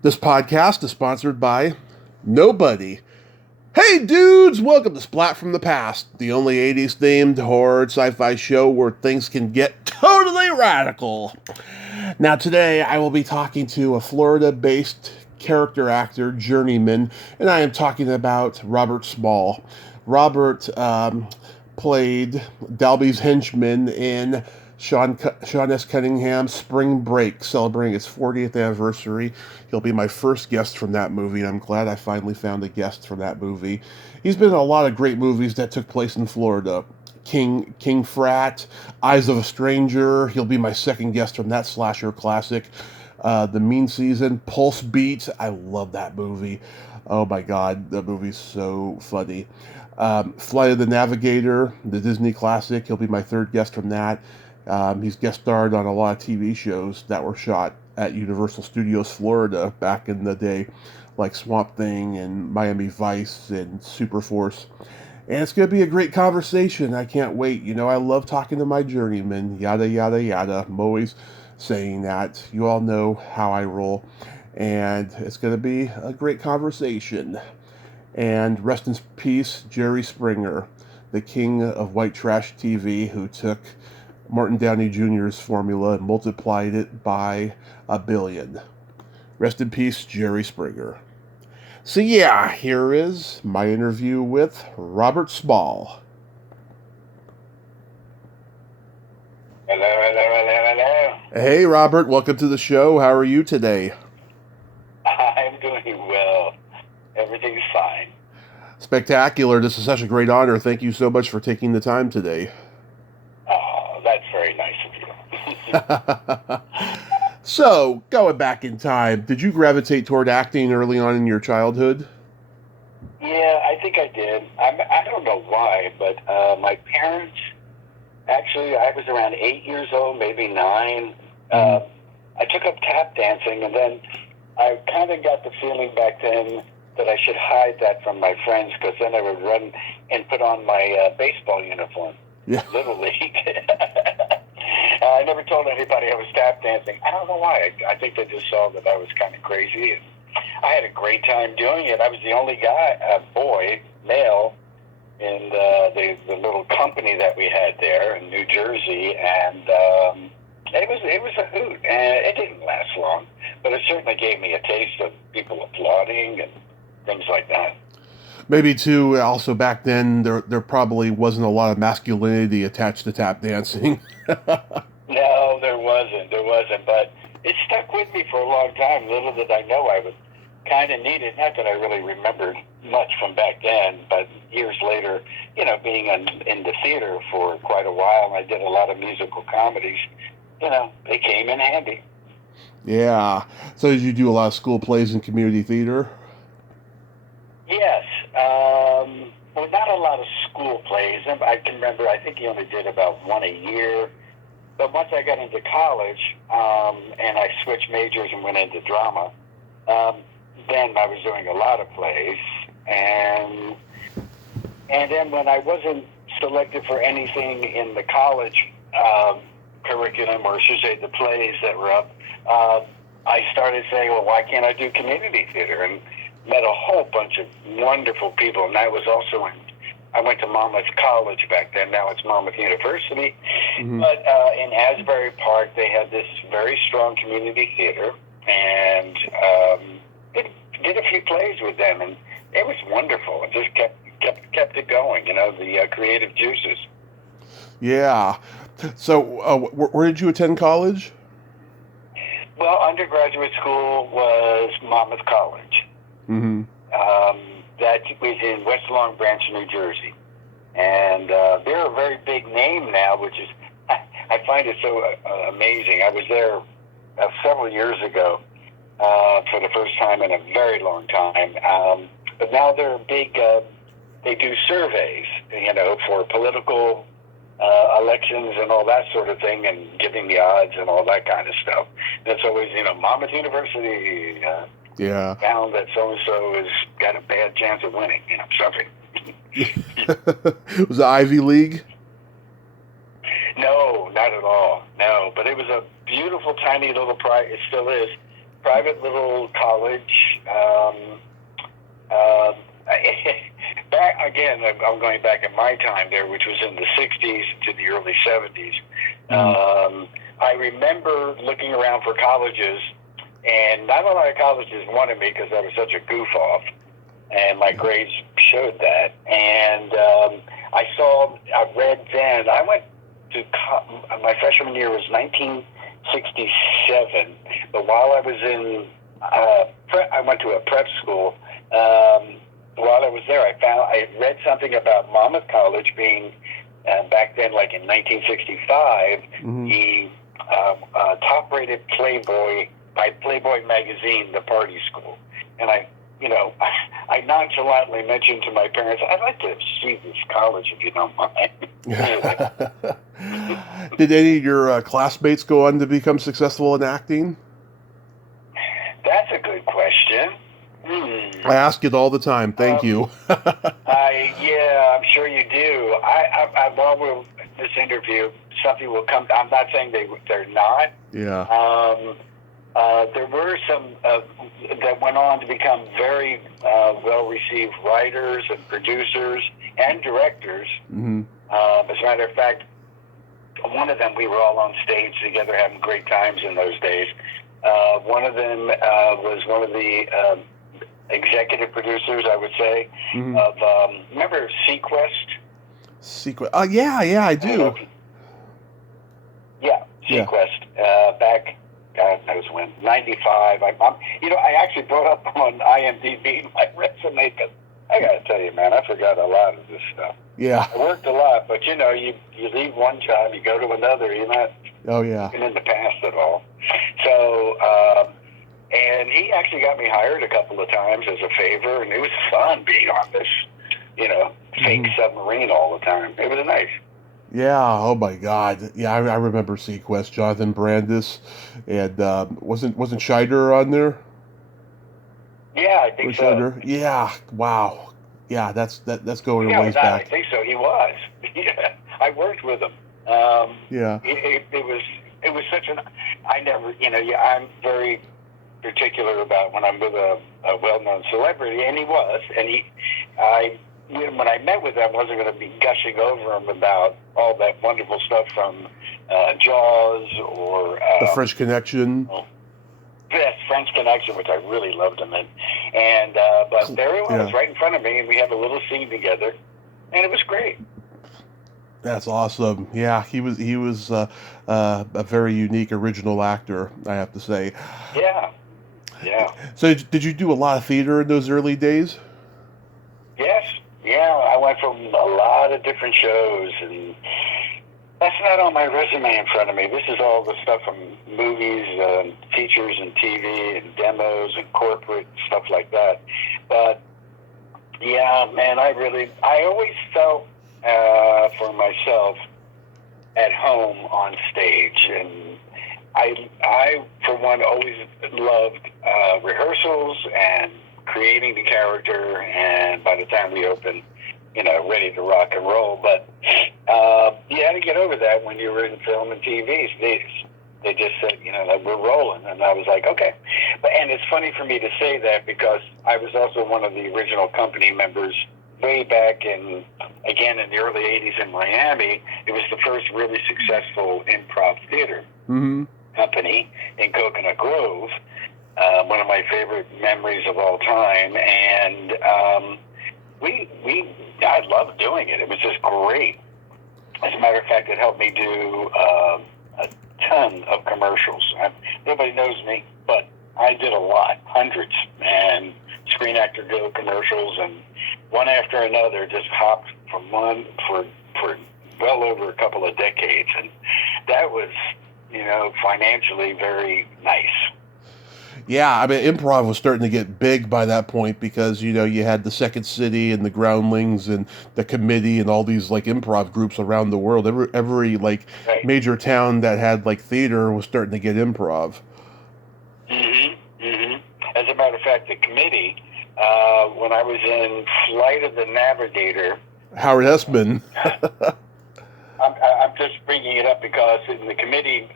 This podcast is sponsored by nobody. Hey dudes, welcome to Splat from the Past, the only 80s themed horror sci-fi show where things can get totally radical. Now today I will be talking to a Florida-based character actor, journeyman, and I am talking about Robert Small. Robert played Dalby's henchman in Sean S. Cunningham's Spring Break, celebrating its 40th anniversary. He'll be my first guest from that movie, and I'm glad I finally found a guest from that movie. He's been in a lot of great movies that took place in Florida. King Frat, Eyes of a Stranger. He'll be my second guest from that slasher classic. The Mean Season, Pulsebeat. I love that movie. Oh my God, that movie's so funny. Flight of the Navigator, the Disney classic. He'll be my third guest from that. He's guest starred on a lot of TV shows that were shot at Universal Studios Florida back in the day, like Swamp Thing and Miami Vice and Superforce. And it's going to be a great conversation. I can't wait. You know, I love talking to my journeyman, yada, yada, yada. I'm always saying that. You all know how I roll. And it's going to be a great conversation. And rest in peace, Jerry Springer, the king of white trash TV, who took Martin Downey Jr.'s formula and multiplied it by 1 billion. Rest in peace, Jerry Springer. So yeah, here is my interview with Robert Small. Hello, hello, hello, hello. Hey Robert, welcome to the show. How are you today? I'm doing well. Everything's fine. Spectacular. This is such a great honor. Thank you so much for taking the time today. Oh, that's very nice of you. So, going back in time, did you gravitate toward acting early on in your childhood? Yeah, I think I did. I don't know why, but my parents, actually, I was around 8 years old, maybe 9. I took up tap dancing, and then I kind of got the feeling back then that I should hide that from my friends, because then I would run and put on my baseball uniform. Yeah. Little League. I never told anybody I was tap dancing. I don't know why. I think they just saw that I was kind of crazy. And I had a great time doing it. I was the only boy, male, in the little company that we had there in New Jersey, and it was a hoot. And it didn't last long, but it certainly gave me a taste of people applauding and things like that. Maybe too, also back then, there probably wasn't a lot of masculinity attached to tap dancing. No, there wasn't, but it stuck with me for a long time. Little did I know I would kind of need it. Not that I really remembered much from back then, but years later, you know, being in the theater for quite a while, I did a lot of musical comedies, you know, they came in handy. Yeah. So did you do a lot of school plays and community theater? Yes. Well, not a lot of school plays. I can remember, I think he only did about one a year. But once I got into college, and I switched majors and went into drama, then I was doing a lot of plays. And then when I wasn't selected for anything in the college curriculum, or I should say the plays that were up, I started saying, well, why can't I do community theater? And met a whole bunch of wonderful people. And I was also I went to Monmouth College back then. Now it's Monmouth University. Mm-hmm. But in Asbury Park, they had this very strong community theater, and did a few plays with them, and it was wonderful. It just kept it going. You know, the creative juices. Yeah. So, where did you attend college? Well, undergraduate school was Monmouth College. Mm-hmm. That was in West Long Branch, New Jersey. And they're a very big name now, which is, I find it so amazing. I was there several years ago for the first time in a very long time. But now they're big, they do surveys, you know, for political elections and all that sort of thing, and giving the odds and all that kind of stuff. And it's always, you know, Monmouth University found that so-and-so has got a bad chance of winning, you know, something. Was it Ivy League? No, not at all. No, but it was a beautiful, tiny little it still is, private little college. Uh, back again, I'm going back in my time there, which was in the 60s to the early 70s. I remember looking around for colleges, and not a lot of colleges wanted me because I was such a goof off, and my grades showed that. And I read then, I went to, my freshman year was 1967, but while I was in, I went to a prep school. While I was there, I read something about Monmouth College being, back then, like in 1965, the top-rated Playboy, by Playboy magazine, the party school. And I nonchalantly mentioned to my parents, I'd like to see this college if you don't mind. Did any of your classmates go on to become successful in acting? That's a good question. I ask it all the time. Thank you. Yeah, I'm sure you do. While this interview, something will come. I'm not saying they're not. Yeah. There were some that went on to become very well-received writers and producers and directors. As a matter of fact, one of them, we were all on stage together having great times in those days. One of them was one of the executive producers, I would say, of, remember Sequest? Sequest. Oh, yeah, I do. Yeah, Sequest. Back, God knows when, 95. I actually brought up on IMDb my resume because I got to tell you, man, I forgot a lot of this stuff. Yeah. I worked a lot, but, you leave one job, you go to another, you're not in the past at all. So, and he actually got me hired a couple of times as a favor, and it was fun being on this, fake submarine all the time. It was nice. Yeah, oh my God. Yeah, I remember Sequest, Jonathan Brandis, and wasn't Scheider on there? Yeah, I think so. Scheider? Yeah, wow. Yeah, that's going ways back. I think so. He was. Yeah, I worked with him. Yeah. It was such an. I'm very particular about when I'm with a well-known celebrity, and he was, and when I met with him, I wasn't going to be gushing over him about all that wonderful stuff from Jaws or The French Connection. Yes, French Connection, which I really loved him in, and but there he was, right in front of me, and we had a little scene together, and it was great. That's awesome. Yeah, he was a very unique, original actor, I have to say. Yeah. So did you do a lot of theater in those early days? Yes. Yeah, I went from a lot of different shows, and that's not on my resume in front of me. This is all the stuff from movies, features, and TV, and demos, and corporate stuff like that. But yeah, man, I always felt for myself at home on stage, and I for one always loved rehearsals and creating the character, and by the time we opened, ready to rock and roll. But you had to get over that when you were in film and TV. They just said, that we're rolling, and I was like, okay. And it's funny for me to say that because I was also one of the original company members way back in the early 80s in Miami. It was the first really successful improv theater company in Coconut Grove. One of my favorite memories of all time, and I loved doing it. It was just great. As a matter of fact, it helped me do a ton of commercials. Nobody knows me, but I did a lot, hundreds, and Screen Actor Go commercials, and one after another, just hopped from one for well over a couple of decades, and that was, financially very nice. Yeah, I mean, improv was starting to get big by that point because, you had the Second City and the Groundlings and the Committee and all these, improv groups around the world. Every right. major town that had, theater was starting to get improv. As a matter of fact, the Committee, when I was in Flight of the Navigator... Howard Hessman. I'm just bringing it up because in the Committee...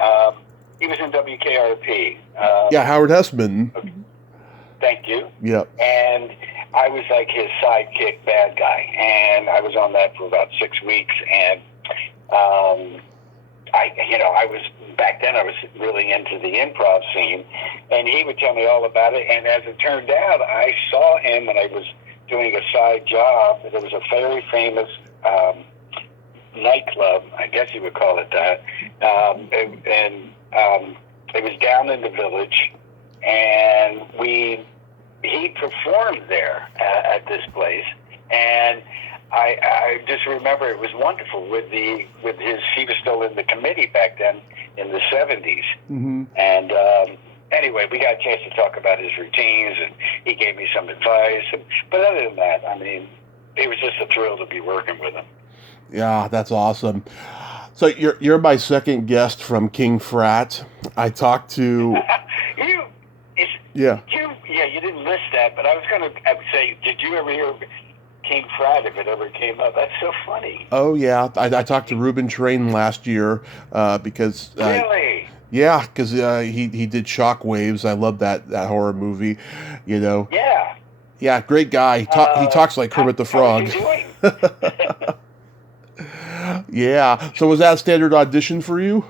He was in WKRP. Yeah, Howard Hessman. Okay. Thank you. Yep. And I was like his sidekick bad guy. And I was on that for about 6 weeks. And I was, back then I was really into the improv scene. And he would tell me all about it. And as it turned out, I saw him when I was doing a side job. There was a very famous nightclub, I guess you would call it that. It was down in the Village. And he performed there at this place, and I just remember it was wonderful with he was still in the committee back then in the 70s. Mm-hmm. And anyway, we got a chance to talk about his routines, and he gave me some advice. But other than that, I mean, it was just a thrill to be working with him. Yeah, that's awesome. So you're my second guest from King Frat. I talked to you didn't list that, but I would say, did you ever hear King Frat if it ever came up? That's so funny. Oh yeah, I talked to Ruben Train last year because really. Yeah, because he did Shockwaves. I love that horror movie. You know. Yeah. Yeah, great guy. He talks like Kermit the Frog. How is he doing? Yeah. So was that a standard audition for you?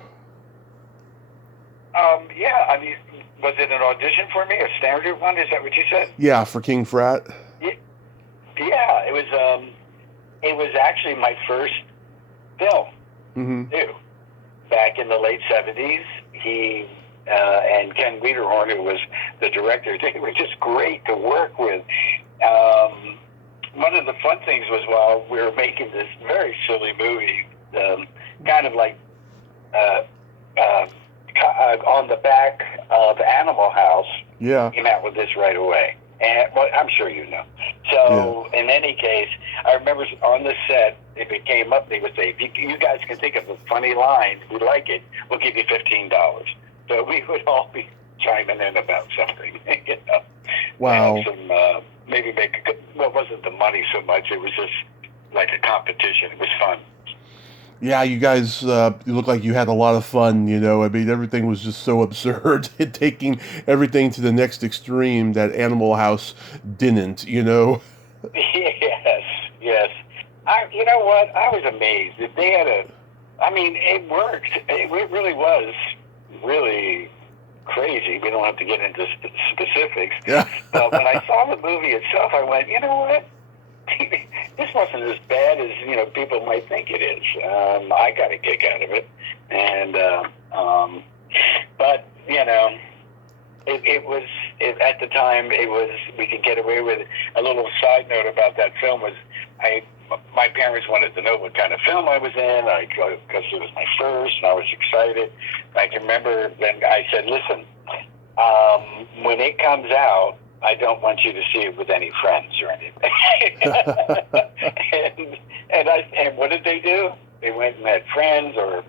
Yeah. I mean, was it an audition for me? A standard one? Is that what you said? Yeah, for King Frat. Yeah. It was actually my first film. Mm-hmm. Too. Back in the late 70s, he and Ken Wiederhorn, who was the director, they were just great to work with. One of the fun things was while we were making this very silly movie, kind of like on the back of Animal House, came out with this right away. And well, I'm sure you know. So in any case, I remember on the set, if it came up, they would say, if you guys can think of a funny line, we like it, we'll give you $15. So we would all be chiming in about something, you know. Wow. And maybe well, it wasn't the money so much, it was just like a competition. It was fun. Yeah, you guys, you look like you had a lot of fun, you know. I mean, everything was just so absurd, taking everything to the next extreme that Animal House didn't, you know. Yes. You know what? I was amazed that they had it worked. It really was really crazy. We don't have to get into specifics. Yeah. But when I saw the movie itself, I went, you know what? This wasn't as bad as people might think it is. I got a kick out of it, and but it was at the time we could get away with it. A little side note about that film was my parents wanted to know what kind of film I was in, because it was my first, and I was excited. I can remember then I said, listen, when it comes out, I don't want you to see it with any friends or anything. and what did they do? They went and had friends, or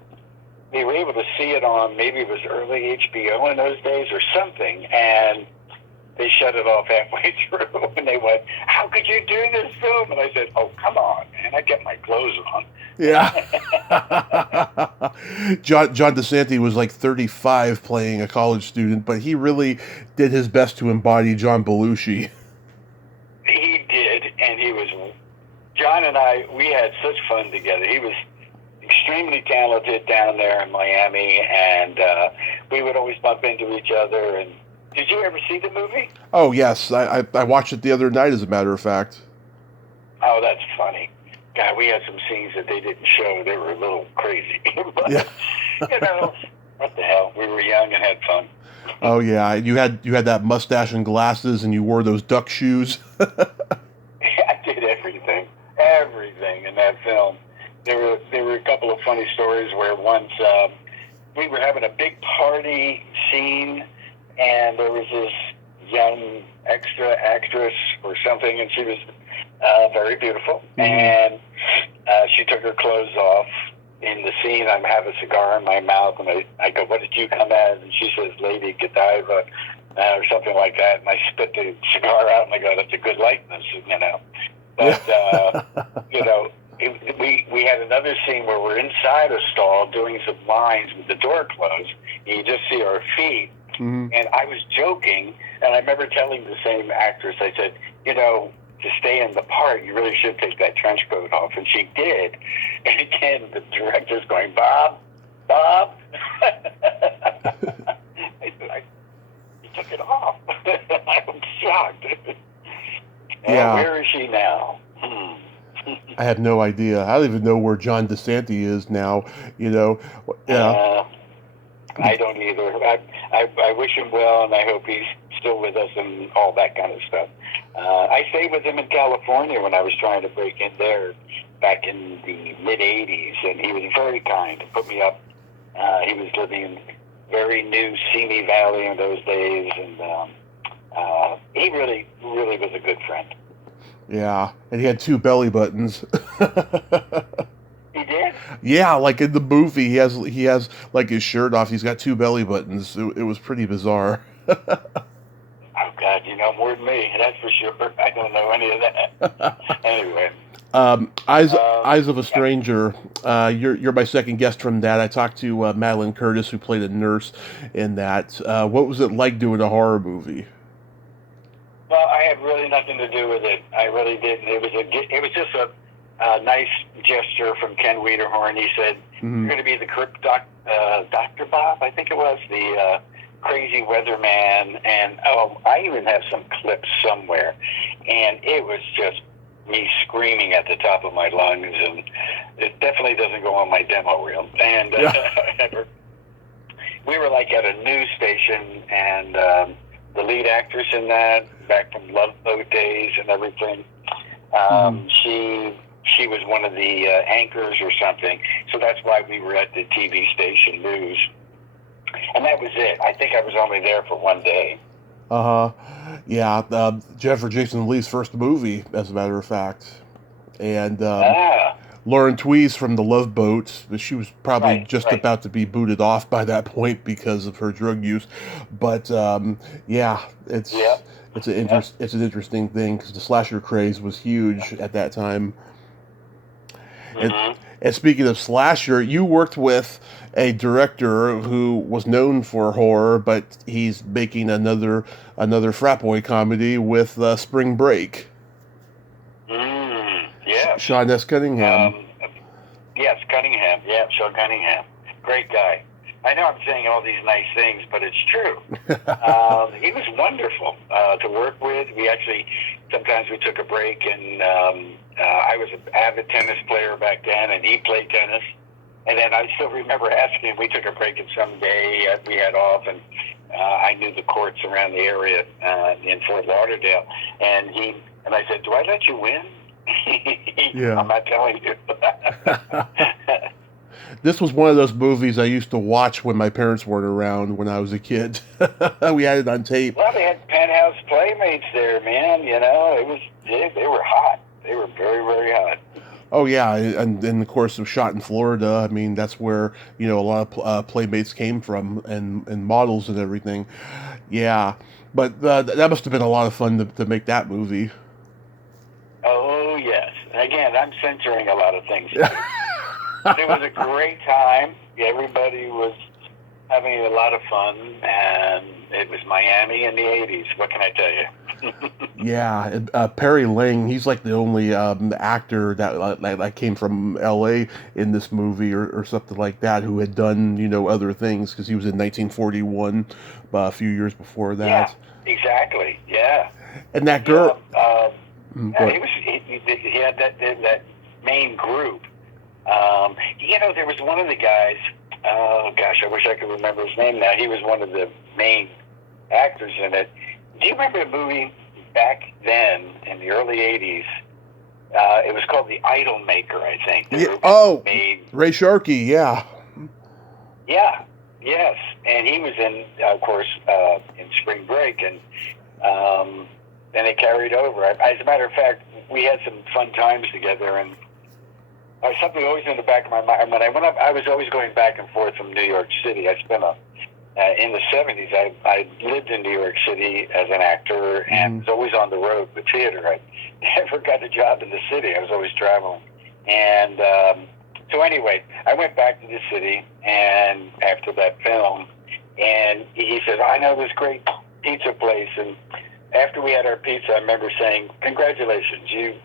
they were able to see it on, maybe it was early HBO in those days or something, and they shut it off halfway through, and they went, how could you do this film? And I said, oh, come on, man, I get my clothes on. Yeah. John DeSanti was like 35 playing a college student, but he really did his best to embody John Belushi. He did, and John and I, we had such fun together. He was extremely talented down there in Miami, and we would always bump into each other. And did you ever see the movie? Oh, yes. I watched it the other night, as a matter of fact. Oh, that's funny. God, we had some scenes that they didn't show. They were a little crazy. But, yeah. What the hell? We were young and had fun. Oh, yeah. You had that mustache and glasses, and you wore those duck shoes. I did everything in that film. There were a couple of funny stories where once we were having a big party scene, and there was this young extra actress or something, and she was very beautiful, and she took her clothes off in the scene. I have a cigar in my mouth, and I go, what did you come as? And she says, Lady Godiva, or something like that, and I spit the cigar out, and I go, that's a good likeness, But, we had another scene where we're inside a stall doing some lines with the door closed, and you just see our feet. Mm-hmm. And I was joking, and I remember telling the same actress, I said, to stay in the part, you really should take that trench coat off. And she did. And again, the director's going, Bob. He took it off. I'm shocked. Yeah. Where is she now? I have no idea. I don't even know where John DeSanti is now. Yeah. I don't either. I wish him well, and I hope he's still with us and all that kind of stuff. I stayed with him in California when I was trying to break in there back in the mid-'80s, and he was very kind to put me up. He was living in very new Simi Valley in those days, and he really, really was a good friend. Yeah, and he had 2 belly buttons. He did? Yeah, like in the movie, he has like his shirt off. He's got 2 belly buttons. It was pretty bizarre. Oh God, you know more than me. That's for sure. I don't know any of that. Anyway. Eyes of a Stranger. You're my second guest from that. I talked to Madeline Curtis, who played a nurse in that. What was it like doing a horror movie? Well, I had really nothing to do with it. I really didn't. It was just a nice gesture from Ken Wiederhorn. He said, "You're going to be the Dr. Bob, I think it was, the crazy weatherman." And I even have some clips somewhere, and it was just me screaming at the top of my lungs, and it definitely doesn't go on my demo reel. And we were like at a news station, and the lead actress in that, back from Love Boat days and everything, she was one of the anchors or something. So that's why we were at the TV station news. And that was it. I think I was only there for one day. Yeah, Jennifer Jason Leigh's first movie, as a matter of fact. And Lauren Twees from The Love Boat. She was probably about to be booted off by that point because of her drug use. But yeah, it's an interesting thing because the slasher craze was huge at that time. And speaking of slasher, you worked with a director who was known for horror, but he's making another frat boy comedy with Spring Break. Yeah. Sean S. Cunningham. Yes, Cunningham. Yeah, Sean Cunningham. Great guy. I know I'm saying all these nice things, but it's true. He was wonderful to work with. Sometimes we took a break, and I was an avid tennis player back then, and he played tennis. And then I still remember asking him, we took a break, and some day we had off, and I knew the courts around the area in Fort Lauderdale. And I said, "Do I let you win?" Yeah. I'm not telling you. This was one of those movies I used to watch when my parents weren't around when I was a kid. We had it on tape. Well, they had Penthouse Playmates there, man. They were hot. They were very, very hot. Oh yeah, and of course it was shot in Florida. I mean, that's where a lot of Playmates came from, and models and everything. Yeah, but that must have been a lot of fun to make that movie. Oh yes. Again, I'm censoring a lot of things. It was a great time. Everybody was having a lot of fun, and it was Miami in the 80s. What can I tell you? Yeah, Perry Lang, he's like the only actor that came from L.A. in this movie or something like that who had done, other things, because he was in 1941, a few years before that. Yeah, exactly, yeah. And that girl... he had that main group. There was one of the guys, oh gosh, I wish I could remember his name now. He was one of the main actors in it. Do you remember a movie back then in the early 80s? It was called The Idol Maker, I think. Ray Sharkey, yeah. Yeah, yes. And he was in, of course, in Spring Break, and then it carried over. As a matter of fact, we had some fun times together, and something always in the back of my mind. When I went up, I was always going back and forth from New York City. I spent in the 70s, I lived in New York City as an actor and was always on the road with theater. I never got a job in the city. I was always traveling. And so anyway, I went back to the city, and after that film, and he said, I know this great pizza place. And after we had our pizza, I remember saying, congratulations, you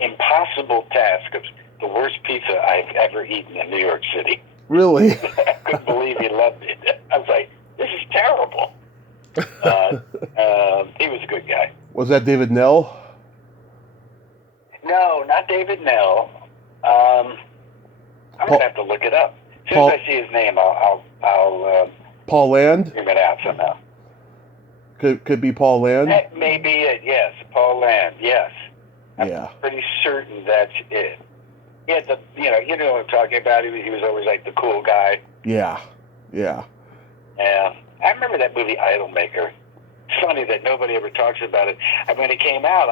impossible task of the worst pizza I've ever eaten in New York City. Really? I couldn't believe he loved it. I was like, this is terrible. He was a good guy. Was that David Nell? No, not David Nell. I'm going to have to look it up. As soon as I see his name, I'll Paul Land? figure it out somehow. Could be Paul Land? That may be it, yes. Paul Land, yes. Yeah. I'm pretty certain that's it. Yeah, you know what I'm talking about. He was always like the cool guy. Yeah. Yeah. Yeah. I remember that movie Idolmaker. It's funny that nobody ever talks about it. And when it came out,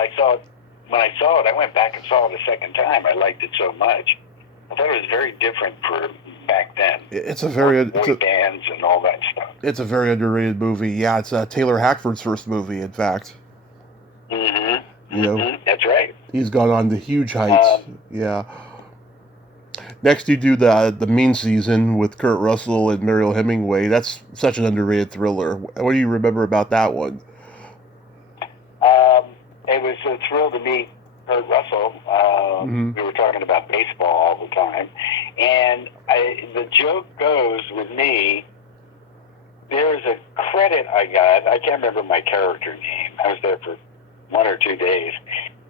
when I saw it, I went back and saw it a second time. I liked it so much. I thought it was very different for back then. It's a very boy bands and all that stuff. It's a very underrated movie. Yeah, it's Taylor Hackford's first movie, in fact. Mm-hmm. You know, that's right. He's gone on to huge heights. Yeah. Next, you do the Mean Season with Kurt Russell and Mariel Hemingway. That's such an underrated thriller. What do you remember about that one? It was a thrill to meet Kurt Russell. We were talking about baseball all the time. And the joke goes with me, there's a credit I got. I can't remember my character name. I was there for 1 or 2 days.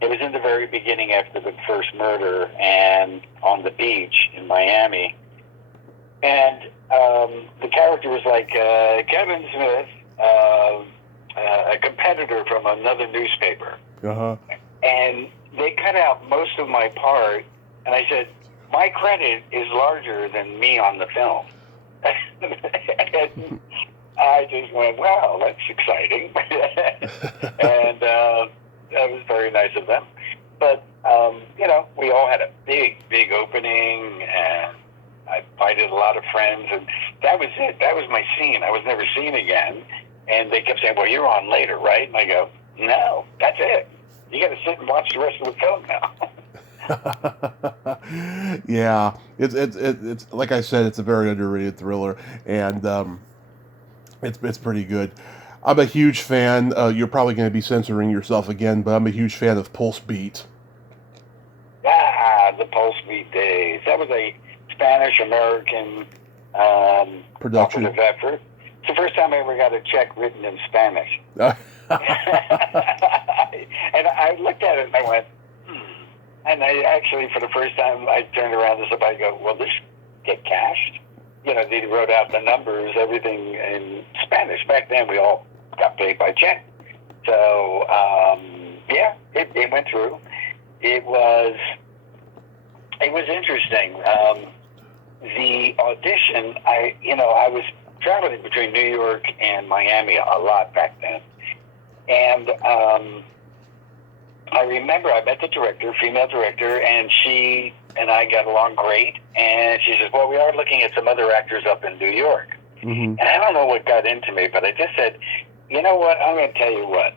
It was in the very beginning after the first murder and on the beach in Miami. And the character was like Kevin Smith, a competitor from another newspaper. Uh-huh. And they cut out most of my part, and I said, my credit is larger than me on the film. And I just went, wow, that's exciting. And that was very nice of them. But, you know, we all had a big, big opening, and I invited a lot of friends, and that was it. That was my scene. I was never seen again. And they kept saying, well, you're on later, right? And I go, no, that's it. You got to sit and watch the rest of the film now. Yeah, it's like I said, it's a very underrated thriller, and it's pretty good. I'm a huge fan. You're probably going to be censoring yourself again, but I'm a huge fan of Pulsebeat. The Pulsebeat days. That was a Spanish-American production effort. It's the first time I ever got a check written in Spanish. And I looked at it and I went, And I actually, for the first time, I turned around to somebody and go, will this get cashed? You know, they wrote out the numbers, everything in Spanish. Back then, we all got paid by check. So, yeah, it went through. It was interesting. The audition, I was traveling between New York and Miami a lot back then. And I remember I met the director, female director, and she and I got along great. And she says, well, we are looking at some other actors up in New York. Mm-hmm. And I don't know what got into me, but I just said, you know what, I'm going to tell you what.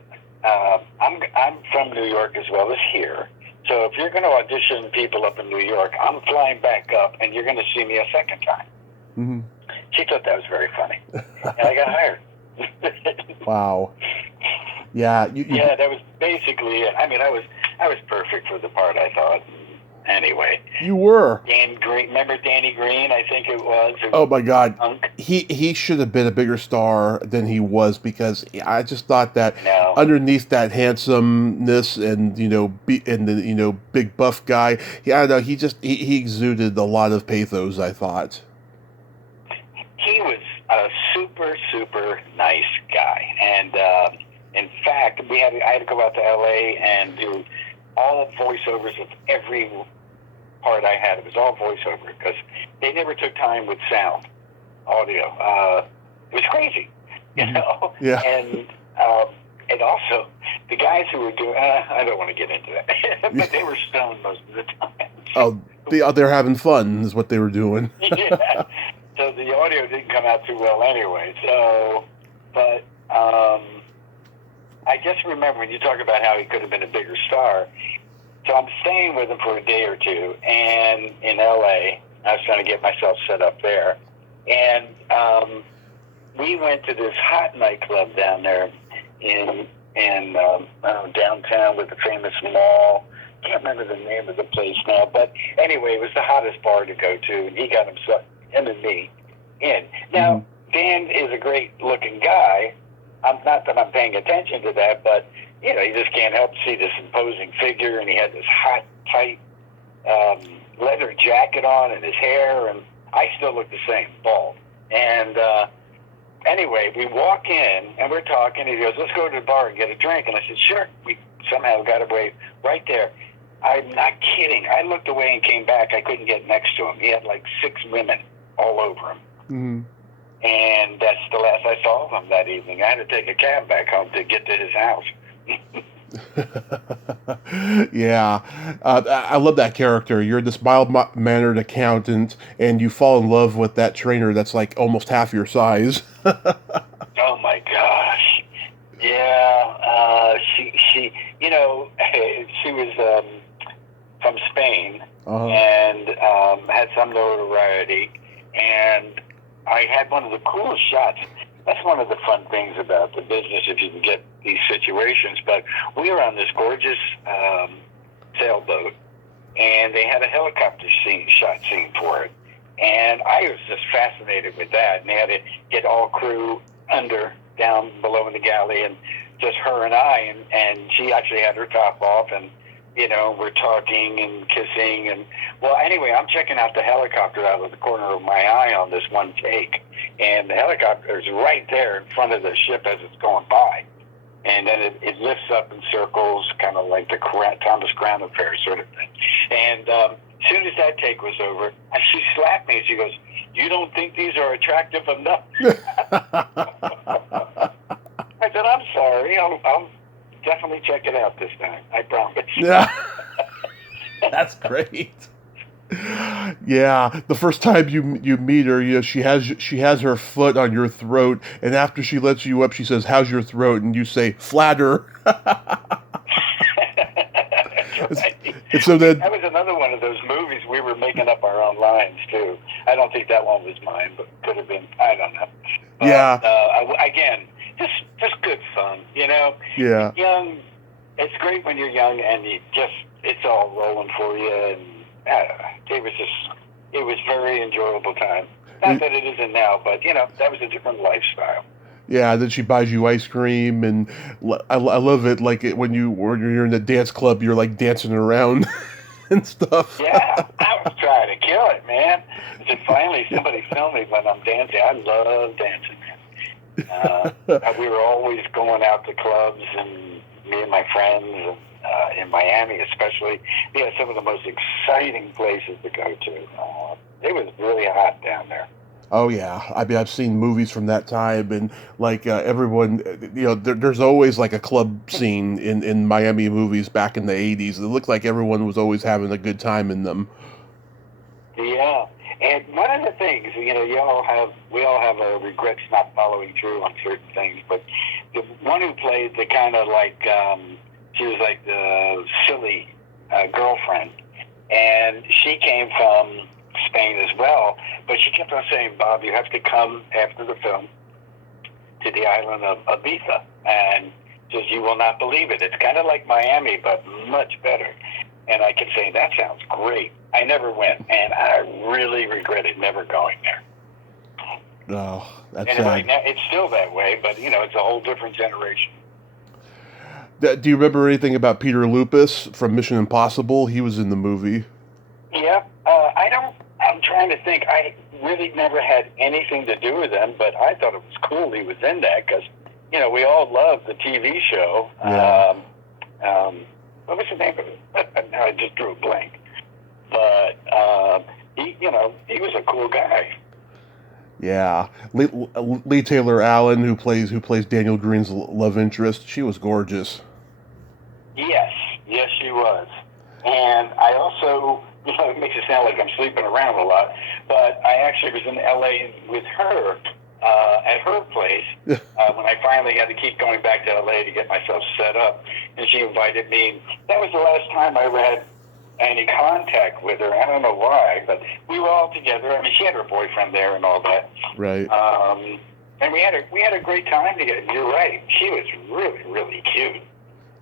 I'm from New York as well as here. So if you're going to audition people up in New York, I'm flying back up, and you're going to see me a second time. Mm-hmm. She thought that was very funny. And I got hired. Wow. Yeah. Yeah, that was basically it. I mean, I was perfect for the part, I thought. Anyway. You were. Dan Green. Remember Danny Green, I think it was? Oh, my God. Punk? He should have been a bigger star than he was, because I just thought that underneath that handsomeness and, big buff guy, I don't know, he exuded a lot of pathos, I thought. He was a super, super nice guy. And, in fact, I had to go out to L.A. and do all voiceovers of every part I had. It was all voiceover because they never took time with sound, audio. It was crazy, you know? Yeah. And also, the guys who were doing, I don't want to get into that, but they were stoned most of the time. Oh, they're having fun is what they were doing. Yeah. So the audio didn't come out too well anyway. So, but I just remember when you talk about how he could have been a bigger star, So I'm staying with him for a day or two, and in L.A. I was trying to get myself set up there, and we went to this hot nightclub down there in downtown with the famous mall. I can't remember the name of the place now, but anyway, it was the hottest bar to go to, and he got him and me in. Now, Dan is a great-looking guy. Not that I'm paying attention to that, but, you just can't help to see this imposing figure, and he had this hot, tight leather jacket on and his hair, and I still look the same, bald. And anyway, we walk in, and we're talking, and he goes, let's go to the bar and get a drink. And I said, sure. We somehow got away right there. I'm not kidding. I looked away and came back. I couldn't get next to him. He had like 6 women all over him. Mm-hmm. And that's the last I saw of him that evening. I had to take a cab back home to get to his house. Yeah. I love that character. You're this mild-mannered accountant, and you fall in love with that trainer that's like almost half your size. Oh, my gosh. Yeah. She she was from Spain and had some notoriety, and I had one of the coolest shots. That's one of the fun things about the business, if you can get these situations. But we were on this gorgeous sailboat, and they had a helicopter shot scene for it. And I was just fascinated with that. And they had to get all crew down below in the galley, and just her and I. And she actually had her top off, and we're talking and kissing. And well, anyway, I'm checking out the helicopter out of the corner of my eye on this one take. And the helicopter is right there in front of the ship as it's going by. And then it lifts up in circles, kind of like the Thomas Crown Affair sort of thing. And as soon as that take was over, she slapped me and she goes, you don't think these are attractive enough? I said, I'm sorry. I'll definitely check it out this time. I promise. Yeah. That's great. Yeah, the first time you meet her, she has her foot on your throat, and after she lets you up, she says, "How's your throat?" And you say, "Flatter." Right. And so that was another one of those movies we were making up our own lines too. I don't think that one was mine, but could have been. I don't know. But, yeah. Again, just good fun, Yeah. Young. It's great when you're young and it's all rolling for you, and it was very enjoyable time. Not that it isn't now, but that was a different lifestyle. Yeah, then she buys you ice cream, and I love it. Like when you're in the dance club, you're like dancing around and stuff. Yeah, I was trying to kill it, man. And finally, somebody filmed me when I'm dancing. I love dancing, man. We were always going out to clubs, and me and my friends, in Miami especially, we had some of the most exciting places to go to. It was really hot down there. Oh yeah, I mean I've seen movies from that time, and like everyone, there's always like a club scene in Miami movies back in the '80s. It looked like everyone was always having a good time in them. Yeah, and one of the things, we all have our regrets not following through on certain things, but the one who played the kind of like she was like the silly girlfriend, and she came from Spain as well, but she kept on saying, Bob, you have to come after the film to the island of Ibiza, and says you will not believe it. It's kind of like Miami, but much better. And I kept saying, that sounds great. I never went, and I really regretted never going there. Oh, that's and right now, it's still that way, but it's a whole different generation. Do you remember anything about Peter Lupus from Mission Impossible? He was in the movie. Yeah, I'm trying to think. I really never had anything to do with him, but I thought it was cool he was in that because, we all loved the TV show. Yeah. What was the name of it? Now I just drew a blank. But he was a cool guy. Yeah, Lee Taylor Allen, who plays Daniel Green's love interest, she was gorgeous. Yes, she was. And I also, it makes it sound like I'm sleeping around a lot, but I actually was in L.A. with her at her place when I finally had to keep going back to LA to get myself set up. And she invited me. That was the last time I ever had any contact with her. I don't know why, but we were all together. I mean, she had her boyfriend there and all that. Right. And we had a great time together. You're right. She was really, really cute.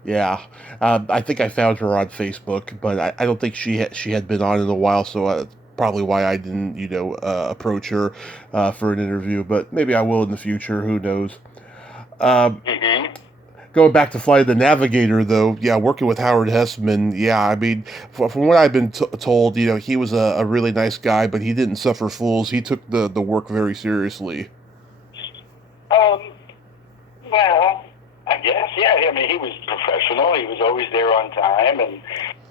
Yeah, I think I found her on Facebook, but I don't think she had been on in a while, so probably why I didn't, approach her for an interview. But maybe I will in the future. Who knows? Mm-hmm. Going back to Flight of the Navigator, though, yeah, working with Howard Hessman, yeah, I mean, from what I've been told, he was a really nice guy, but he didn't suffer fools. He took the work very seriously. Well, I guess, yeah. I mean, he was professional. He was always there on time and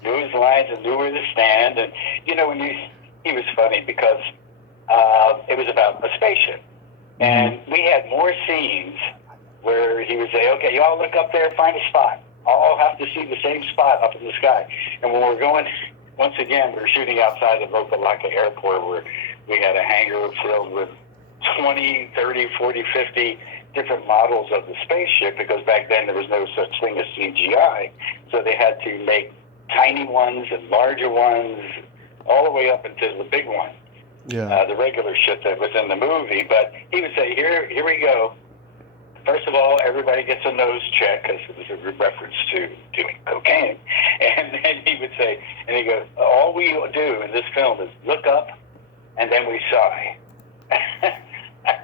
knew his lines and knew where to stand. And, when he was funny because it was about a spaceship. And we had more scenes where he would say, okay, you all look up there, find a spot. All have to see the same spot up in the sky. And when we're going, once again, we're shooting outside of Opa-locka Airport where we had a hangar filled with 20, 30, 40, 50 different models of the spaceship because back then there was no such thing as CGI. So they had to make tiny ones and larger ones all the way up until the big one, the regular ship that was in the movie. But he would say, here we go. First of all, everybody gets a nose check because it was a reference to doing cocaine. And then he would say, and he goes, all we do in this film is look up and then we sigh.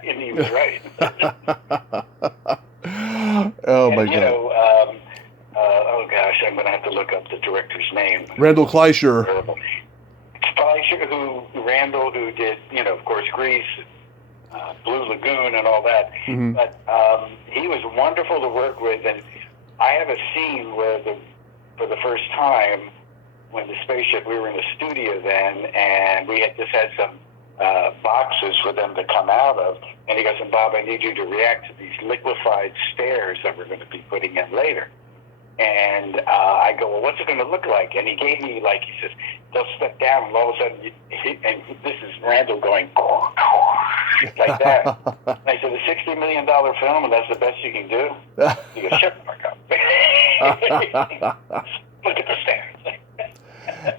And he was right. Oh, my God. Oh, gosh, I'm going to have to look up the director's name. Randall Fleischer. Randall, who did, of course, Grease, Blue Lagoon and all that. Mm-hmm. But he was wonderful to work with. And I have a scene where for the first time, when the spaceship, we were in the studio then, and we had just had some boxes for them to come out of. And he goes, and Bob, I need you to react to these liquefied stairs that we're going to be putting in later. And I go, well, what's it going to look like? And he gave me, he says, they'll step down, and all of a sudden, and this is Randall going, like that. And I said, a $60 million film, and that's the best you can do? He goes, shut the fuck up. Look at the stairs.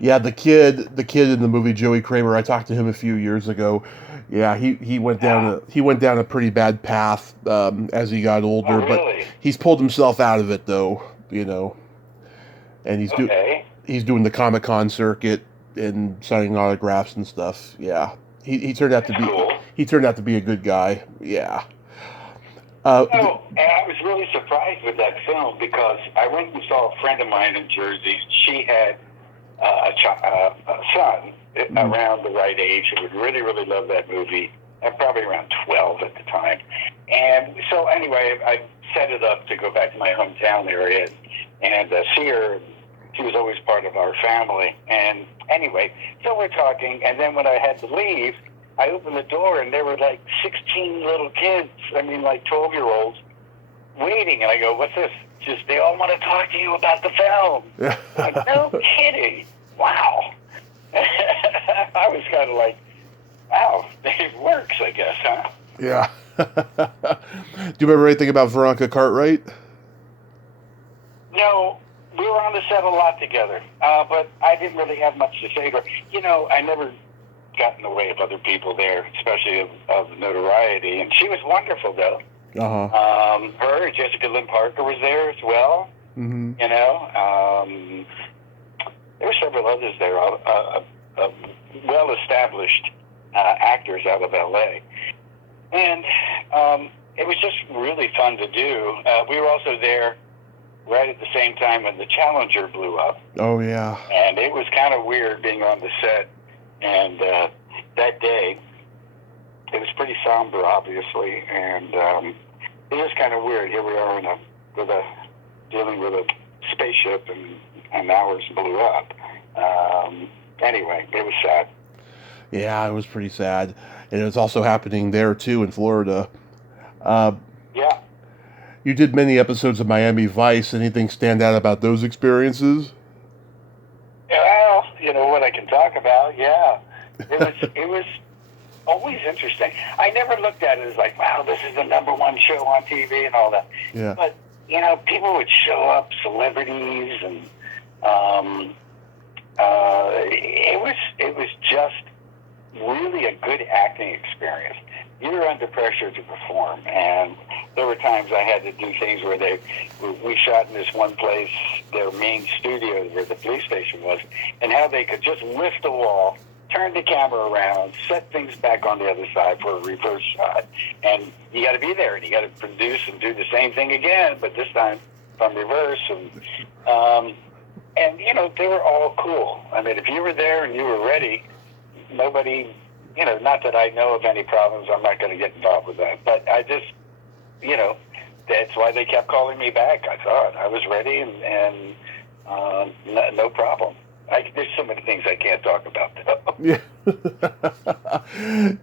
Yeah, the kid in the movie, Joey Kramer. I talked to him a few years ago. Yeah, he went down a pretty bad path as he got older, really? But he's pulled himself out of it though, and he's doing the Comic-Con circuit and signing autographs and stuff. Yeah, he turned out to be cool. He turned out to be a good guy. Yeah. And I was really surprised with that film because I went and saw a friend of mine in Jersey. She had a son around the right age who would really, really love that movie, and probably around 12 at the time. And so anyway, I set it up to go back to my hometown area and see her. She was always part of our family. And anyway, so we're talking, and then when I had to leave, I opened the door, and there were 16 little kids, 12-year-olds, waiting. And I go, what's this? Just, they all want to talk to you about the film. No kidding. Wow. I was kind of wow, it works, I guess, huh? Yeah. Do you remember anything about Veronica Cartwright? No, we were on the set a lot together, but I didn't really have much to say to her. I never got in the way of other people there, especially of notoriety, and she was wonderful, though. Uh-huh. Her, Jessica Lynn Parker was there as well. Mm-hmm. There were several others there, well-established actors out of L.A. And it was just really fun to do. We were also there right at the same time when the Challenger blew up. Oh, yeah. And it was kind of weird being on the set. And that day, it was pretty somber, obviously, and it was kind of weird. Here we are dealing with a spaceship, and ours blew up. Anyway, it was sad. Yeah, it was pretty sad, and it was also happening there too in Florida. Yeah. You did many episodes of Miami Vice. Anything stand out about those experiences? Well, what I can talk about, yeah. It was always interesting. I never looked at it as like, wow, this is the #1 show on TV and all that. Yeah. But, you know, people would show up, celebrities, and it was just really a good acting experience. You were under pressure to perform, and there were times I had to do things where we shot in this one place, their main studio where the police station was, and how they could just lift a wall, turn the camera around, set things back on the other side for a reverse shot, and you got to be there, and you got to produce and do the same thing again, but this time from reverse, and you know, they were all cool. I mean, if you were there and you were ready, nobody, you know, not that I know of any problems, I'm not going to get involved with that, but I just, you know, that's why they kept calling me back. I thought I was ready, and no problem. There's so many things I can't talk about, though. Yeah.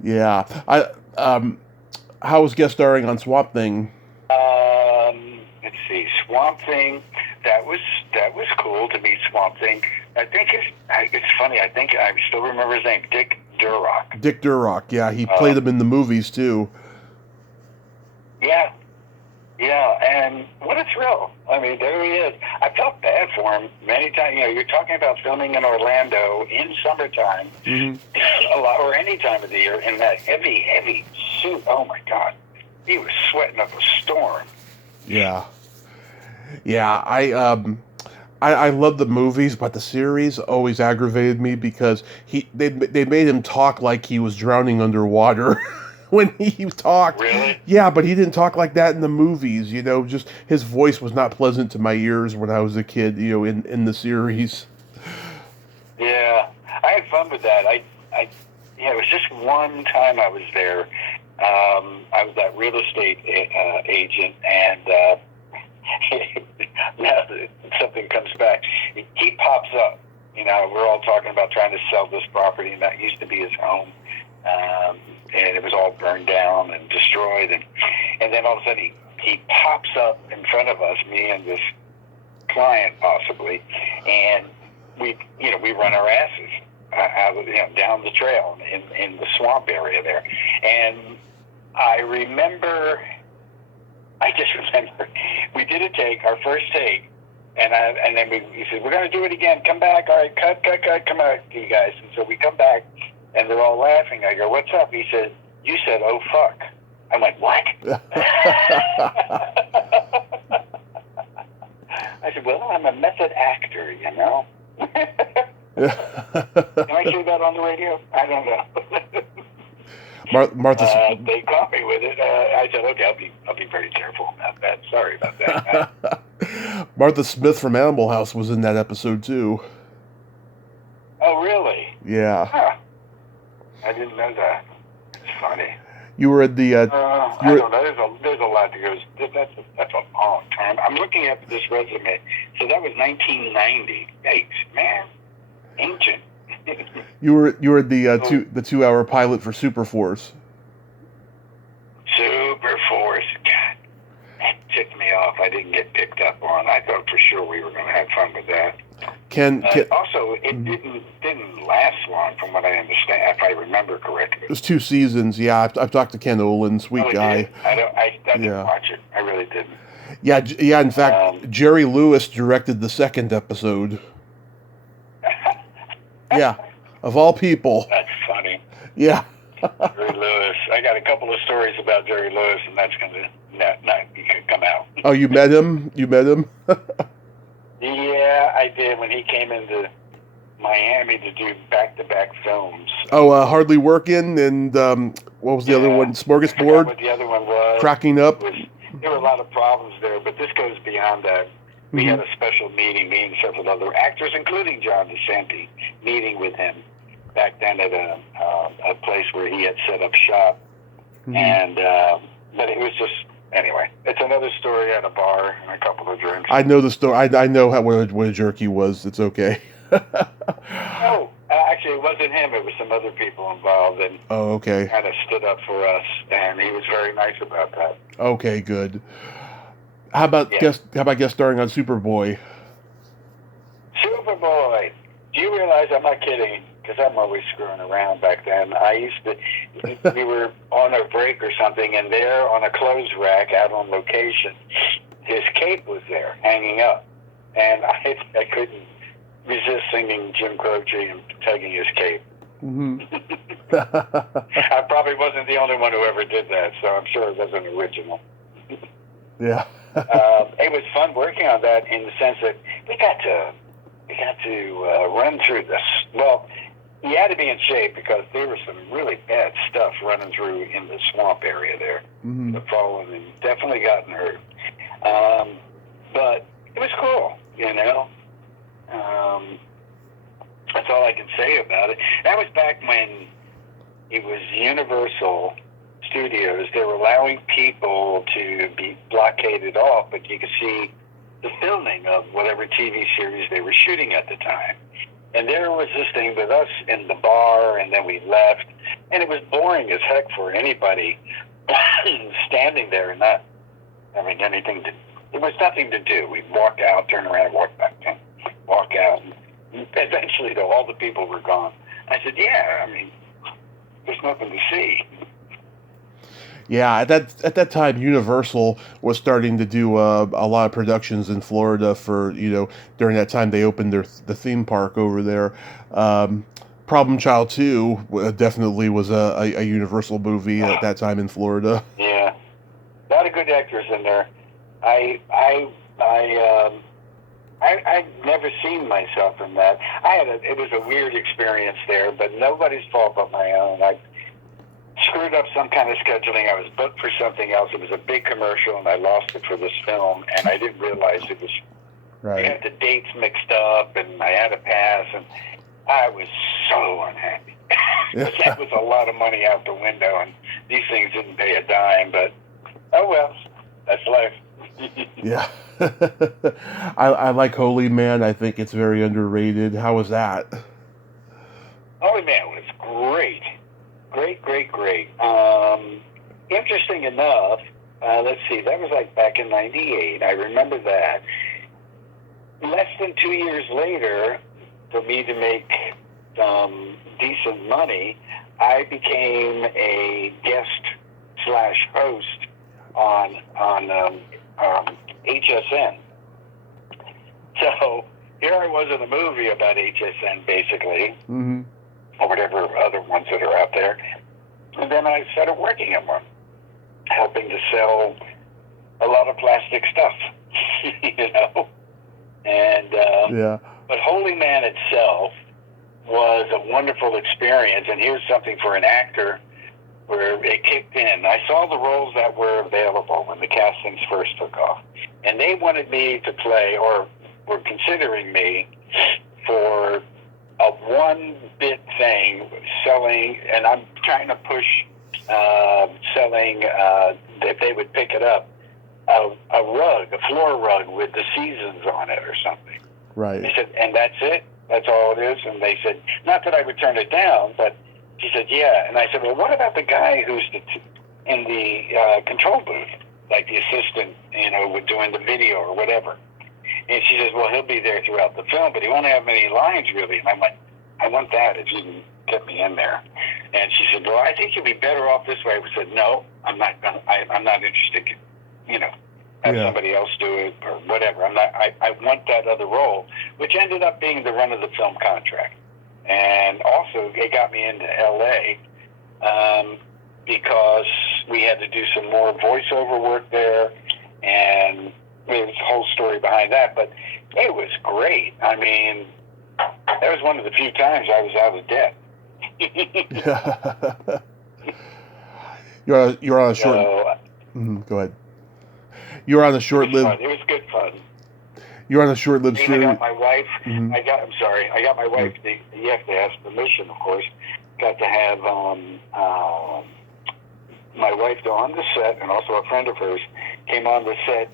Yeah. How was guest starring on Swamp Thing? Let's see, Swamp Thing. That was cool to meet Swamp Thing. I think it's funny. I think I still remember his name, Dick Durock. Dick Durock. Yeah, he played him in the movies too. Yeah. Yeah, and what a thrill. I mean, there he is. I felt bad for him many times. You know, you're talking about filming in Orlando in summertime, a lot, or any time of the year, in that heavy, heavy suit. Oh, my God. He was sweating up a storm. Yeah. Yeah, I love the movies, but the series always aggravated me because they made him talk like he was drowning underwater. When he talked. Really? Yeah, but he didn't talk like that in the movies, you know, just his voice was not pleasant to my ears when I was a kid, you know, in the series. Yeah, I had fun with that. Yeah, it was just one time I was there. I was that real estate agent, and now something comes back. He pops up. You know, we're all talking about trying to sell this property, and that used to be his home. And it was all burned down and destroyed, and then all of a sudden he pops up in front of us, me and this client possibly, and we run our asses out, you know, down the trail in the swamp area there, and I just remember we did our first take, and then he said, we're going to do it again, come back, all right, cut, come out, you guys, and so we come back. And they're all laughing. I go, what's up? He said, you said, oh, fuck. I'm like, what? I said, well, I'm a method actor, you know. Can I say that on the radio? I don't know. Martha. They caught me with it. I said, okay, I'll be very careful about that. Sorry about that. Martha Smith from Animal House was in that episode, too. Oh, really? Yeah. Huh. I didn't know that. It's funny. You were at the. I don't know. There's a lot to go. That's a long time. I'm looking at this resume. So that was 1990. Yikes, man, ancient. You were the 2 hour pilot for Superforce. Superforce. God, that ticked me off. I didn't get picked up on. I thought for sure we were going to have fun with that. Also, it didn't last long, from what I understand, if I remember correctly. It was 2 seasons. Yeah, I've talked to Ken Olin, sweet guy. Did. I didn't watch it. I really didn't. Yeah. In fact, Jerry Lewis directed the 2nd episode. Yeah, of all people. That's funny. Yeah. Jerry Lewis. I got a couple of stories about Jerry Lewis, and that's going to come out. Oh, you met him? Yeah, I did when he came into Miami to do back-to-back films. Oh, Hardly Working, and what was the other one? Smorgasbord? I forgot what the other one was. Cracking Up? There were a lot of problems there, but this goes beyond that. We had a special meeting, me and several other actors, including John DeSanti, meeting with him back then at a place where he had set up shop. And but it was just... Anyway, it's another story at a bar and a couple of drinks. I know the story. I know what a jerk he was. It's okay. No, actually, it wasn't him. It was some other people involved, and okay. Kind of stood up for us, and he was very nice about that. Okay, good. How about guest starring on Superboy? Superboy. Do you realize I'm not kidding? because I'm always screwing around back then. I used to, we were on a break or something, and there on a clothes rack out on location, his cape was there hanging up. And I couldn't resist singing Jim Croce and tugging his cape. Mm-hmm. I probably wasn't the only one who ever did that, so I'm sure it wasn't original. Yeah. It was fun working on that in the sense that we got to run through this. Well, you had to be in shape because there was some really bad stuff running through in the swamp area there. Mm-hmm. The fallen and definitely gotten hurt. But it was cool, you know. That's all I can say about it. That was back when it was Universal Studios. They were allowing people to be blockaded off, but you could see the filming of whatever TV series they were shooting at the time. And there was this thing with us in the bar, and then we left. And it was boring as heck for anybody standing there and not having anything to. There was nothing to do. We'd walk out, turn around, walk back in, walk out. And eventually, though, all the people were gone. I said, yeah, I mean, there's nothing to see. Yeah, at that time, Universal was starting to do a lot of productions in Florida for, during that time they opened the theme park over there. Problem Child 2 definitely was a Universal movie at that time in Florida. Yeah, a lot of good actors in there. I'd never seen myself in that. It was a weird experience there, but nobody's fault but my own. I screwed up some kind of scheduling. I was booked for something else. It was a big commercial, and I lost it for this film, and I didn't realize it was. Right. I had the dates mixed up, and I had to pass, and I was so unhappy. That was a lot of money out the window, and these things didn't pay a dime, but oh well, that's life. Yeah. I like Holy Man. I think it's very underrated. How was that? Holy Man was great. Great. Interesting enough, let's see, that was like back in 98. I remember that. Less than 2 years later, for me to make some decent money, I became a guest/host on HSN. So here I was in a movie about HSN, basically, Mm-hmm. or whatever other ones that are out there. And then I started working in one, helping to sell a lot of plastic stuff, And Yeah. But Holy Man itself was a wonderful experience. And here's something for an actor where it kicked in. I saw the roles that were available when the castings first took off. And they wanted me to play, or were considering me, for a one-bit thing, selling, and I'm trying to push selling, if they would pick it up, a rug, a floor rug with the seasons on it or something. Right. They said, and that's it? That's all it is? And they said, not that I would turn it down, but she said, yeah. And I said, well, what about the guy who's in the control booth, like the assistant, with doing the video or whatever? And she says, well, he'll be there throughout the film, but he won't have many lines, really. And I went, I want that if you can get me in there. And she said, well, I think you'll be better off this way. I said, no, I'm not interested, have somebody else do it or whatever. I want that other role, which ended up being the run of the film contract. And also, it got me into L.A., because we had to do some more voiceover work there, and there's a whole story behind that, but it was great. I mean, that was one of the few times I was out of debt. You're on a short. Go ahead. You're on a short-lived. It was good fun. You're on a short-lived series. I got my wife. I got my wife. You have to ask permission, of course. Got to have my wife go on the set, and also a friend of hers came on the set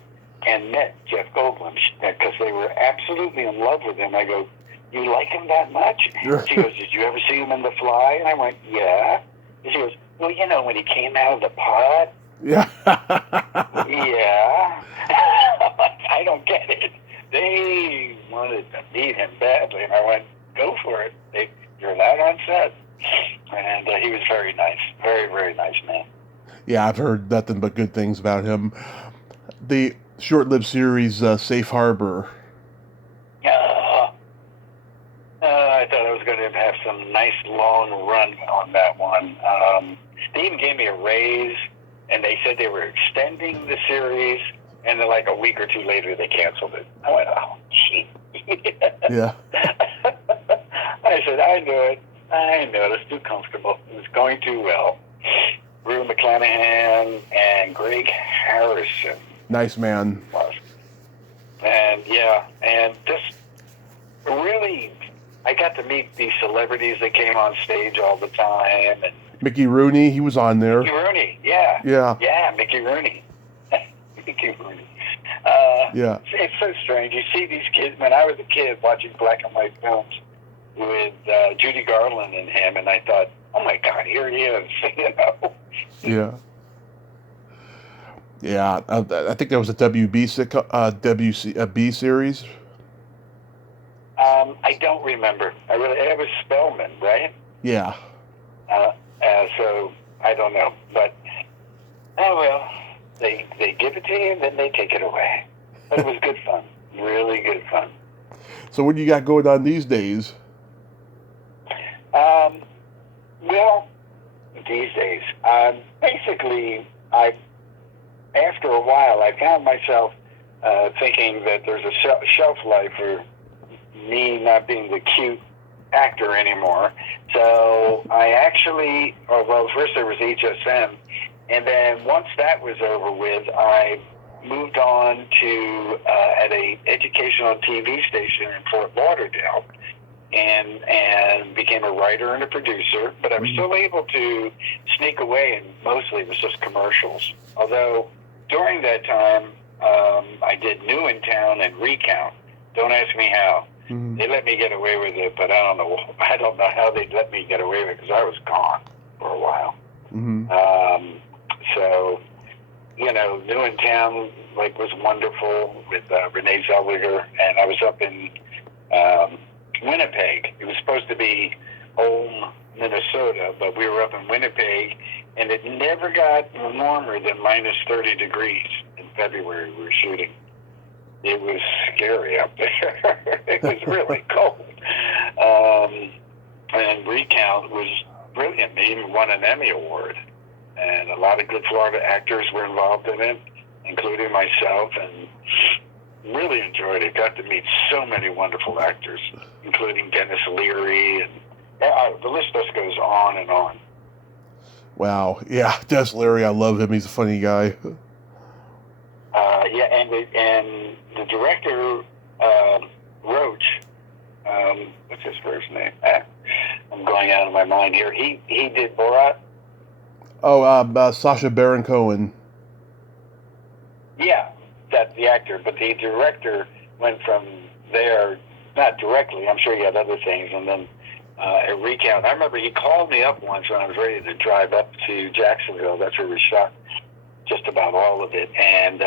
and met Jeff Goldblum because they were absolutely in love with him. I go, you like him that much? She goes, did you ever see him in The Fly? And I went, yeah. And she goes, well, when he came out of the pod. Yeah. Yeah. I don't get it. They wanted to meet him badly, and I went, go for it. You're allowed on set. And he was very nice. Very, very nice man. Yeah, I've heard nothing but good things about him. The short-lived series, Safe Harbor. I thought I was going to have some nice long run on that one. They even gave me a raise, and they said they were extending the series, and then like a week or two later, they canceled it. I went, oh, gee. Yeah. I said, I knew it. It's too comfortable. It was going too well. Rue McClanahan and Greg Harrison. Nice man. And just really, I got to meet these celebrities that came on stage all the time. And Mickey Rooney, he was on there. Mickey Rooney, yeah. Yeah. Yeah, Mickey Rooney. Mickey Rooney. Yeah. It's so strange. You see these kids, when I was a kid watching black and white films with Judy Garland and him, and I thought, oh my God, here he is, Yeah. Yeah, I think that was a WB series. I don't remember. It was Spellman, right? Yeah. So I don't know, but oh well, they give it to you and then they take it away. But it was good fun, really good fun. So what do you got going on these days? Well, these days, basically, after a while, I found myself thinking that there's a shelf life for me not being the cute actor anymore. So I actually, first there was HSM, and then once that was over with, I moved on to at a educational TV station in Fort Lauderdale, and became a writer and a producer. But I was still able to sneak away, and mostly it was just commercials. Although during that time, I did New in Town and Recount. Don't ask me how. Mm-hmm. They let me get away with it, but I don't know how they let me get away with it because I was gone for a while. Mm-hmm. So, New in Town was wonderful with Renee Zellweger, and I was up in Winnipeg. It was supposed to be home Minnesota, but we were up in Winnipeg, and it never got warmer than minus 30 degrees in February. We were shooting. It was scary up there. It was really cold. And Recount was brilliant. They even won an Emmy Award. And a lot of good Florida actors were involved in it, including myself, and really enjoyed it. Got to meet so many wonderful actors, including Dennis Leary, and the list just goes on and on. Wow. Yeah, Dennis Leary, I love him. He's a funny guy. And the director, Roach, what's his first name? I'm going out of my mind here. He did Borat. Oh, Sacha Baron Cohen. Yeah, that's the actor. But the director went from there, not directly. I'm sure he had other things. And then at Recount, I remember he called me up once when I was ready to drive up to Jacksonville. That's where we shot just about all of it. And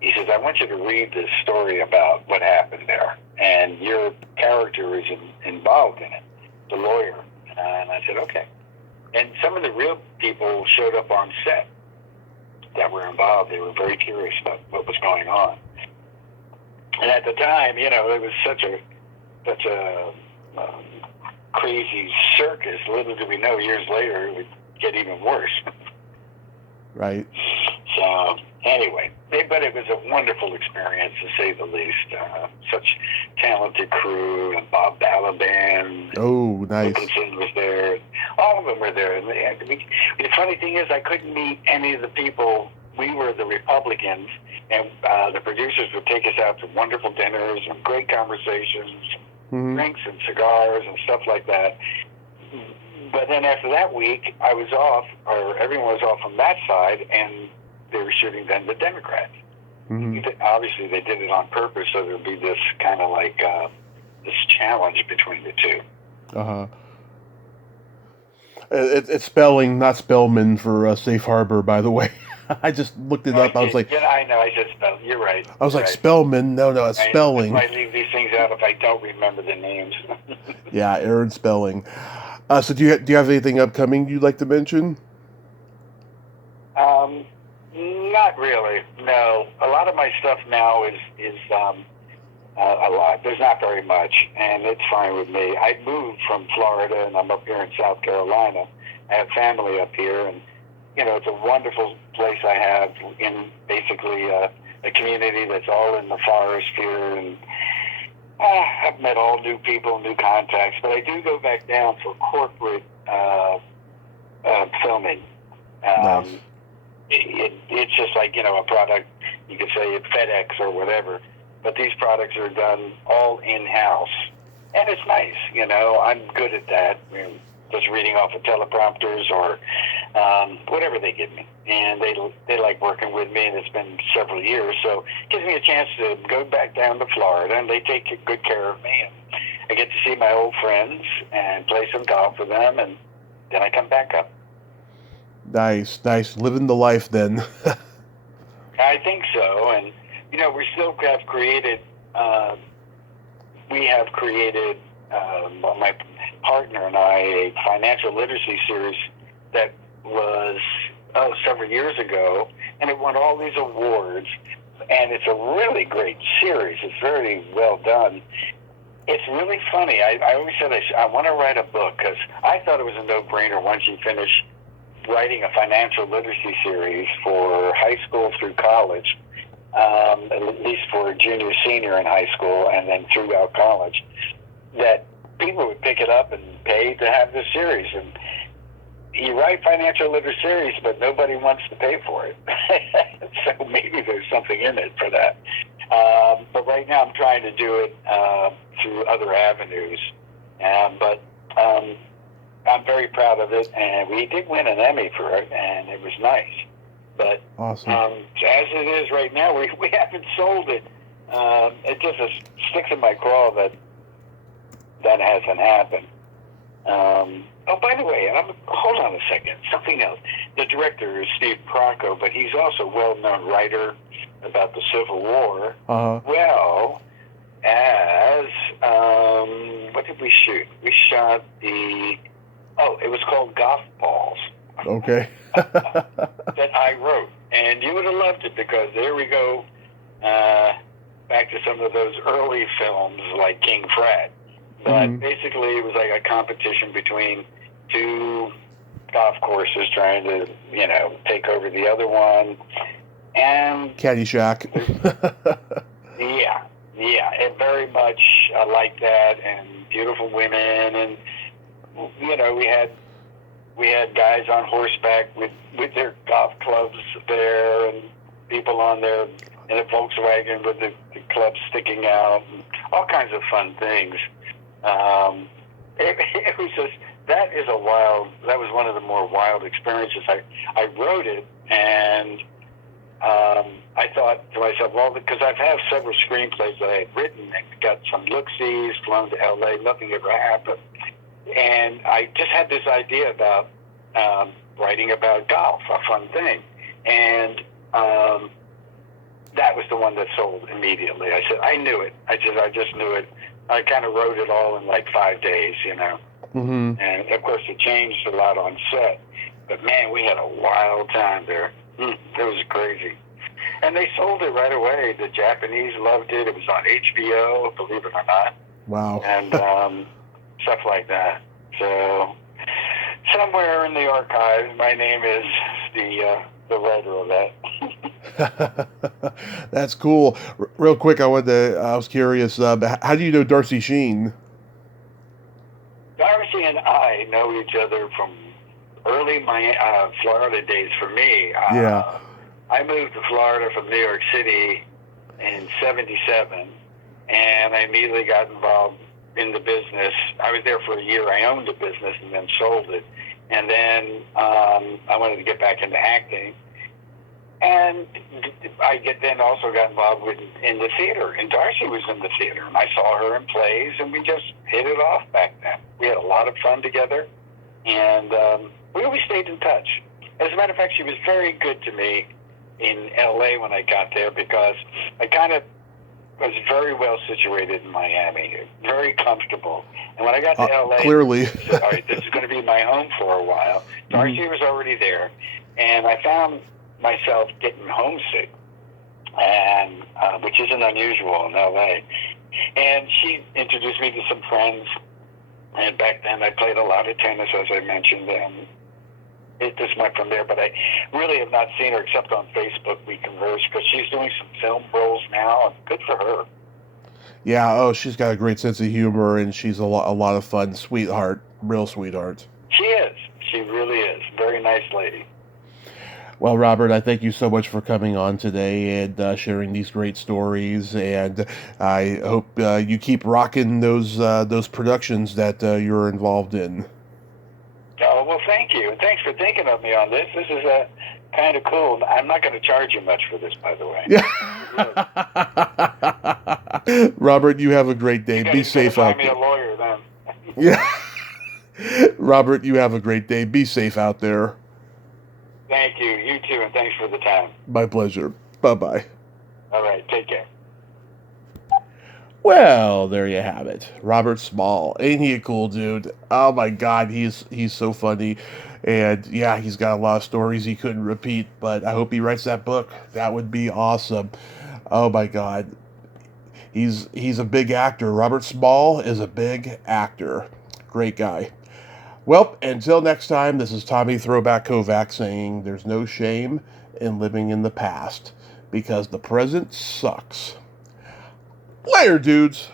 he says, I want you to read this story about what happened there. And your character is involved in it, the lawyer. And I said, okay. And some of the real people showed up on set that were involved. They were very curious about what was going on. And at the time, it was such a crazy circus. Little did we know, years later, it would get even worse. Right. So, anyway, but it was a wonderful experience, to say the least. Such talented crew, and Bob Balaban. Oh, nice. Wilkinson was there. All of them were there. And the funny thing is, I couldn't meet any of the people. We were the Republicans, and the producers would take us out to wonderful dinners and great conversations, drinks and cigars and stuff like that. But then after that week, I was off, or everyone was off on that side, and they were shooting then the Democrats. Mm-hmm. Obviously, they did it on purpose, so there would be this kind of this challenge between the two. Uh-huh. It's spelling, not Spellman for Safe Harbor, by the way. I just looked it up. I was like... Yeah, I know, I said Spellman. You're right. I was like, Spellman? No, it's spelling. I leave these things things out if I don't remember the names. Yeah, error in spelling. So do you have anything upcoming you'd like to mention? Not really. No, a lot of my stuff now is a lot. There's not very much, and it's fine with me. I moved from Florida, and I'm up here in South Carolina. I have family up here, and it's a wonderful place I have in basically a community that's all in the forest here, and I've met all new people, new contacts, but I do go back down for corporate filming. Nice. It's just like, a product, you could say at FedEx or whatever, but these products are done all in-house. And it's nice, I'm good at that. Just reading off of teleprompters or whatever they give me. And they like working with me, and it's been several years. So it gives me a chance to go back down to Florida, and they take good care of me. And I get to see my old friends and play some golf with them, and then I come back up. Nice. Living the life then. I think so. And, we still have created, my partner and I, a financial literacy series that was several years ago, and it won all these awards, and it's a really great series. It's very well done. It's really funny. I always said I want to write a book, because I thought it was a no-brainer once you finish writing a financial literacy series for high school through college, at least for junior, senior in high school, and then throughout college, that people would pick it up and pay to have this series. And you write financial literacy series, but nobody wants to pay for it. So maybe there's something in it for that. But right now I'm trying to do it through other avenues. But I'm very proud of it, and we did win an Emmy for it, and it was nice. But awesome. As it is right now, we haven't sold it. It just sticks in my craw that hasn't happened. By the way, hold on a second. Something else. The director is Steve Procco, but he's also a well-known writer about the Civil War. Well as what did we shoot? We shot it was called Golf Balls. Okay. That I wrote. And you would have loved it, because there we go back to some of those early films like King Frat. But basically it was like a competition between two golf courses trying to, take over the other one. And Caddyshack. Yeah, it very much like that, and beautiful women, and we had guys on horseback with their golf clubs there, and people on there in a Volkswagen with the clubs sticking out, and all kinds of fun things. It was just, that was one of the more wild experiences. I wrote it, and I thought to myself, well, because I've had several screenplays that I had written and got some look-sees, flown to L.A., nothing ever happened. And I just had this idea about writing about golf, a fun thing. And that was the one that sold immediately. I said, I knew it. I just knew it. I kind of wrote it all in like 5 days, And, of course, it changed a lot on set. But, man, we had a wild time there. It was crazy. And they sold it right away. The Japanese loved it. It was on HBO, believe it or not. Wow. And stuff like that. So somewhere in the archives, my name is the writer of that. That's cool. Real quick, I was curious, how do you know Darcy Sheen? Darcy and I know each other from early Florida days for me. Yeah. I moved to Florida from New York City in '77, and I immediately got involved in the business. I was there for a year. I owned a business and then sold it. And then I wanted to get back into acting. And I then also got involved in the theater. And Darcy was in the theater. And I saw her in plays, and we just hit it off back then. We had a lot of fun together. And we always stayed in touch. As a matter of fact, she was very good to me in L.A. when I got there, because I kind of was very well situated in Miami, very comfortable. And when I got to LA, clearly, I said, all right, this is going to be my home for a while. Darcy was already there, and I found myself getting homesick, and which isn't unusual in LA. And she introduced me to some friends, and back then I played a lot of tennis, as I mentioned, and it just went from there. But I really have not seen her except on Facebook. We converse because she's doing some film roles now, and good for her. Yeah, oh, she's got a great sense of humor, and she's a lot of fun. Sweetheart, real sweetheart. She is. She really is. Very nice lady. Well, Robert, I thank you so much for coming on today and sharing these great stories, and I hope you keep rocking those productions that you're involved in. Oh, well, thank you. And thanks for thinking of me on this. This is kind of cool. I'm not going to charge you much for this, by the way. Yeah. Robert, you have a great day. Be safe out there. Find me a lawyer then. Yeah. Robert, you have a great day. Be safe out there. Thank you. You too, and thanks for the time. My pleasure. Bye-bye. All right, take care. Well, there you have it. Robert Small. Ain't he a cool dude? Oh my God, he's so funny. And yeah, he's got a lot of stories he couldn't repeat, but I hope he writes that book. That would be awesome. Oh my God. He's a big actor. Robert Small is a big actor. Great guy. Well, until next time, this is Tommy Throwback Kovac saying there's no shame in living in the past because the present sucks. Later, dudes.